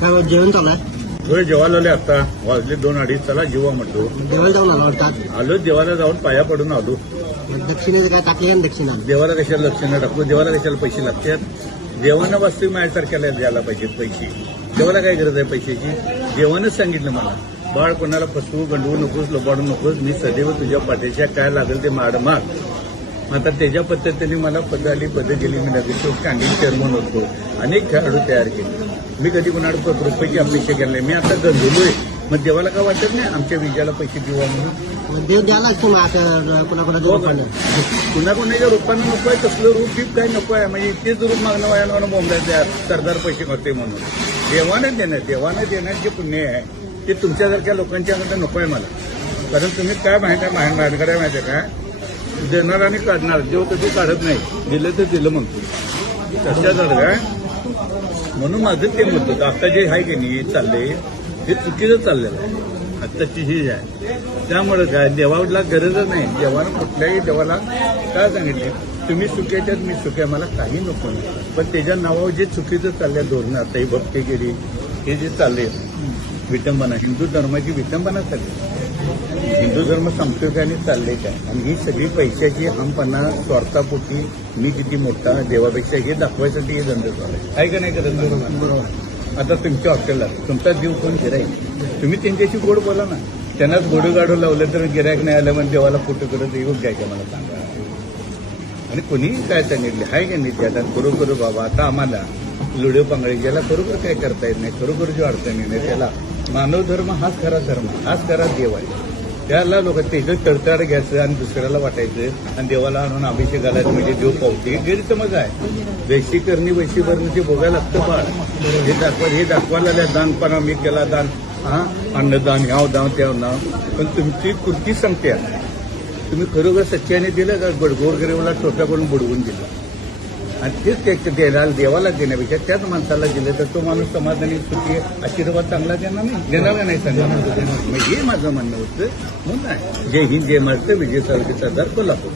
काय जेवण चालू आहे? थोडे जेवायला आले आता वाजले 2-2:30 चला जेवा म्हणतो. देवाला जाऊन आलो वाटतात. आलो देवाला जाऊन पाया पडून आलो. दक्षिणेचं काय टाकले का दक्षिणा? देवाला कशाला लक्षणं टाकू, देवाला कशाला पैसे लागतात. देवानं वास्तविक माझ्यासारख्याला द्यायला पाहिजेत पैसे. देवाला काय गरज आहे पैशाची? देवानंच सांगितलं मला, बाळ कोणाला फसवू गंडवू नकोस, लबाडू नकोस, मी सदैव तुझ्या पाठीच्या काय लागेल ते माड माग. आता त्याच्या पद्धतीने मला पदं गेली. मी लगेच स्टँडिंग चेअरमन होतो. अनेक खेळाडू तयार केले. मी कधी कोणाकडे रुपयाची अपेक्षा केली नाही. मी आता गंजलोय. मग देवाला काय वाटत नाही आमच्या विजयाला पैसे देऊ म्हणून? देव द्यायला असतो मग असं कुणाच्या रूपानं नको आहे. तसलं रूप टीप काही नको आहे. म्हणजे इतकेच रूप मागणं वयानं बोंबलायचं सरदार पैसे करते म्हणून. देवानं देण्यात जे पुण्य आहे ते तुमच्यासारख्या लोकांच्याकडे नको आहे मला. कारण तुम्ही काय माहिती आहे माहिती आहे का, देणार आणि काढणार. देव कधी काढत नाही. दिलं तर दिलं म्हणतो तशाच काय. म्हणून माझं ते मत होतं. आता जे आहे की नाही चाललंय हे चुकीचं चाललेलं आहे. आत्ताची ही आहे. त्यामुळे काय देवाला गरजच नाही. देवानं कुठल्याही देवाला काय सांगितले, तुम्ही चुकीच्यात मी चुक्या, मला काही नको नाही. पण त्याच्या नावावर जे चुकीचं चाललंय धोरणं, आता ही भक्तीगिरी हे जे चालले विटंबना, हिंदू धर्माची विटंबना चालली. हिंदू धर्म सांगतोय काय आणि चाललंय काय. आणि ही सगळी पैशाची हमपणा, स्वार्थापोटी मी किती मोठा देवापेक्षा हे दाखवायसाठी हे धंदा चालू आहे का नाही करत? बरोबर. आता तुमच्या हॉटेलला तुमचा जीव कोण गिराईक, तुम्ही त्यांच्याशी गोड बोला ना. त्यांनाच गोडं गाडू लावलं तर गिराईक नाही आलं म्हणजे देवाला फोटो करत येऊ काय का मला सांगा. आणि कोणी काय सांगितले आहे का नाही ते आता खरोखर बाबा. आता आम्हाला लुडे पांगळे ज्याला खरोखर काय करता येत नाही, खरोखर जो अडचणी नाही त्याला मानव धर्म हाच खरा धर्म, हाच खरा देव आहे. त्याला लोक त्याचं तळतळ घ्यायचं आणि दुसऱ्याला वाटायचं आणि देवाला आणून अभिषेक घालायचं म्हणजे देव पावते. गैरसमज आहे. वैशीकरणी ते बघायला लागतं बाळ. हे दाखवायला दानपणा मी केला, दान अन्नदान ह्याव दाव त्याव नाव. पण तुमची कृती सांगते. तुम्ही खरोखर सच्चाने दिलं का गोरगरीबाला टोप्याकडून बुडवून दिलं आणि तेच द्यायला देवाला देण्यापेक्षा त्याच माणसाला दिलं तर तो माणूस समाधानी सुखी आशीर्वाद चांगला देणार का नाही सांगणार. मग हे माझं म्हणणं होतं. म्हणून जय हिंद जय महाराष्ट्र. विजय सरदार कोल्हापूर.